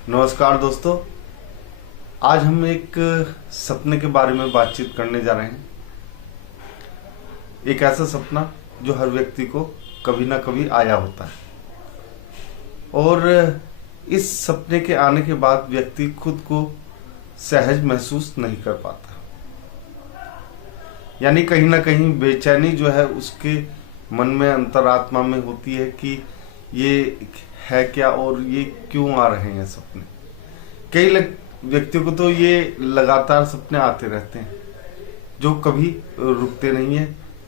नमस्कार दोस्तों। आज हम एक सपने के बारे में बातचीत करने जा रहे हैं। एक ऐसा सपना जो हर व्यक्ति को कभी ना कभी आया होता है और इस सपने के आने के बाद व्यक्ति खुद को सहज महसूस नहीं कर पाता, यानी कहीं ना कहीं बेचैनी जो है उसके मन में, अंतरात्मा में होती है कि ये है क्या और ये क्यों आ रहे हैं सपने। कई व्यक्तियों को तो ये लगातार सपने आते रहते हैं जो कभी रुकते नहीं है,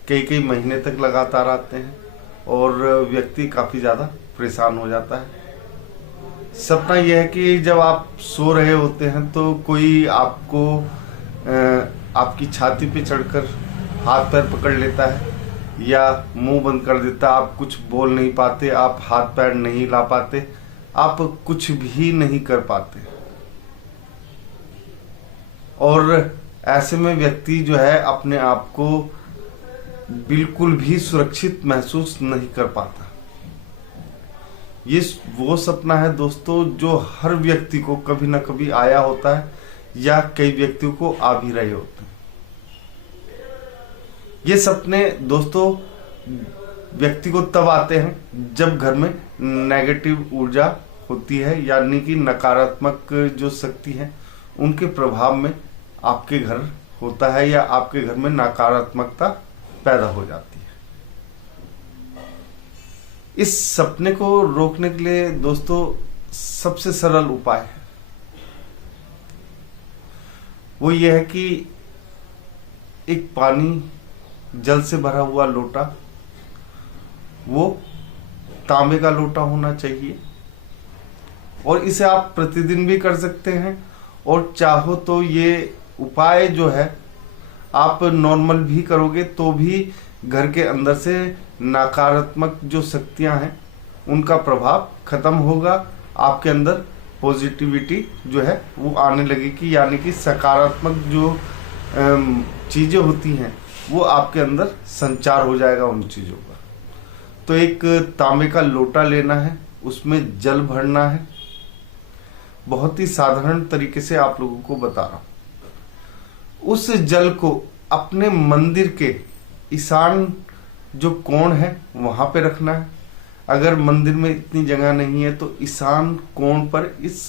कई कई महीने तक लगातार आते हैं और व्यक्ति काफ़ी ज़्यादा परेशान हो जाता है। सपना यह है कि जब आप सो रहे होते हैं तो कोई आपको आपकी छाती पे चढ़कर हाथ पैर पकड़ लेता है या मुंह बंद कर देता है। आप कुछ बोल नहीं पाते, आप हाथ पैर नहीं हिला पाते, आप कुछ भी नहीं कर पाते और ऐसे में व्यक्ति जो है अपने आप को बिल्कुल भी सुरक्षित महसूस नहीं कर पाता। ये वो सपना है दोस्तों जो हर व्यक्ति को कभी ना कभी आया होता है या कई व्यक्तियों को आ भी रहे होते हैं। ये सपने दोस्तों व्यक्ति को तब आते हैं जब घर में नेगेटिव ऊर्जा होती है, यानी कि नकारात्मक जो शक्ति है उनके प्रभाव में आपके घर होता है या आपके घर में नकारात्मकता पैदा हो जाती है। इस सपने को रोकने के लिए दोस्तों सबसे सरल उपाय है वो ये है कि एक पानी जल से भरा हुआ लोटा, वो तांबे का लोटा होना चाहिए और इसे आप प्रतिदिन भी कर सकते हैं और चाहो तो ये उपाय जो है आप नॉर्मल भी करोगे तो भी घर के अंदर से नकारात्मक जो शक्तियां हैं उनका प्रभाव खत्म होगा। आपके अंदर पॉजिटिविटी जो है वो आने लगेगी, यानी कि सकारात्मक जो चीजें होती हैं वो आपके अंदर संचार हो जाएगा उन चीजों का। तो एक तांबे का लोटा लेना है, उसमें जल भरना है। बहुत ही साधारण तरीके से आप लोगों को बता रहा हूं। उस जल को अपने मंदिर के ईशान जो कोण है वहां पे रखना है। अगर मंदिर में इतनी जगह नहीं है तो ईशान कोण पर इस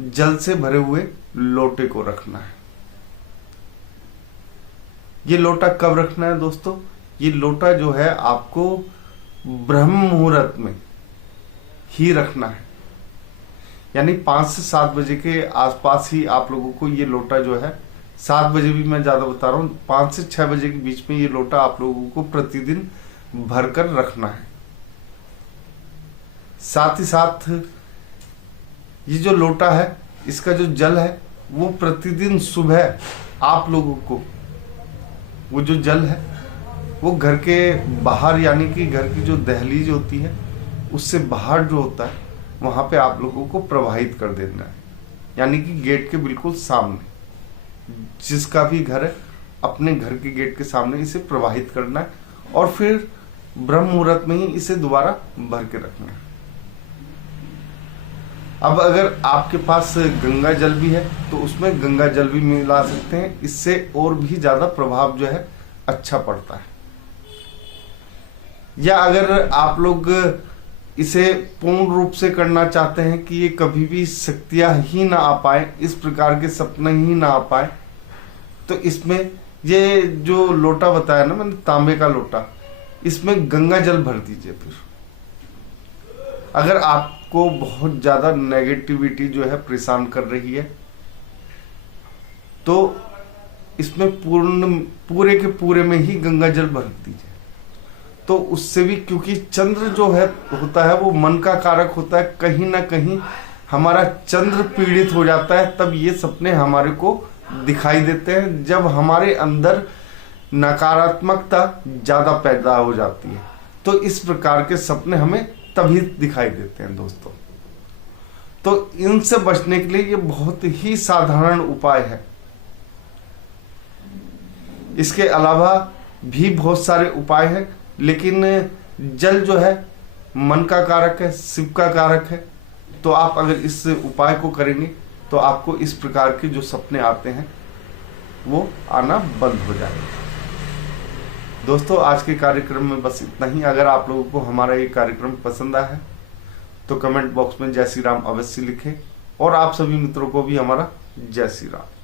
जल से भरे हुए लोटे को रखना है। ये लोटा कब रखना है दोस्तों? ये लोटा जो है आपको ब्रह्म मुहूर्त में ही रखना है, यानी 5 से 7 बजे के आसपास ही आप लोगों को ये लोटा जो है, 7 बजे भी मैं ज्यादा बता रहा हूँ, 5 से 6 बजे के बीच में ये लोटा आप लोगों को प्रतिदिन भरकर रखना है। साथ ही साथ ये जो लोटा है, इसका जो जल है वो प्रतिदिन सुबह आप लोगों को, वो जो जल है वो घर के बाहर, यानी कि घर की जो दहलीज होती है उससे बाहर जो होता है वहां पे आप लोगों को प्रवाहित कर देना है, यानी कि गेट के बिल्कुल सामने। जिसका भी घर है अपने घर के गेट के सामने इसे प्रवाहित करना है और फिर ब्रह्म मुहूर्त में ही इसे दोबारा भर के रखना है। अब अगर आपके पास गंगा जल भी है तो उसमें गंगा जल भी मिला सकते हैं, इससे और भी ज्यादा प्रभाव जो है अच्छा पड़ता है। या अगर आप लोग इसे पूर्ण रूप से करना चाहते हैं कि ये कभी भी शक्तियां ही ना आ पाए, इस प्रकार के सपने ही ना आ पाए, तो इसमें ये जो लोटा बताया ना मैंने, तांबे का लोटा, इसमें गंगा जल भर दीजिए। फिर अगर आपको बहुत ज्यादा नेगेटिविटी जो है परेशान कर रही है तो इसमें पूरे के पूरे में ही गंगा जल भर दीजिए। तो उससे भी, क्योंकि चंद्र जो है होता है वो मन का कारक होता है, कहीं ना कहीं हमारा चंद्र पीड़ित हो जाता है, तब ये सपने हमारे को दिखाई देते हैं जब हमारे अंदर नकारात्मकता ज्यादा पैदा हो जाती है। तो इस प्रकार के सपने हमें तभी दिखाई देते हैं दोस्तों। तो इनसे बचने के लिए ये बहुत ही साधारण उपाय है। इसके अलावा भी बहुत सारे उपाय हैं, लेकिन जल जो है मन का कारक है, शिव का कारक है, तो आप अगर इस उपाय को करेंगे तो आपको इस प्रकार के जो सपने आते हैं वो आना बंद हो जाएगा। दोस्तों, आज के कार्यक्रम में बस इतना ही। अगर आप लोगों को हमारा ये कार्यक्रम पसंद आया है तो कमेंट बॉक्स में जय श्री राम अवश्य लिखें और आप सभी मित्रों को भी हमारा जय श्री राम।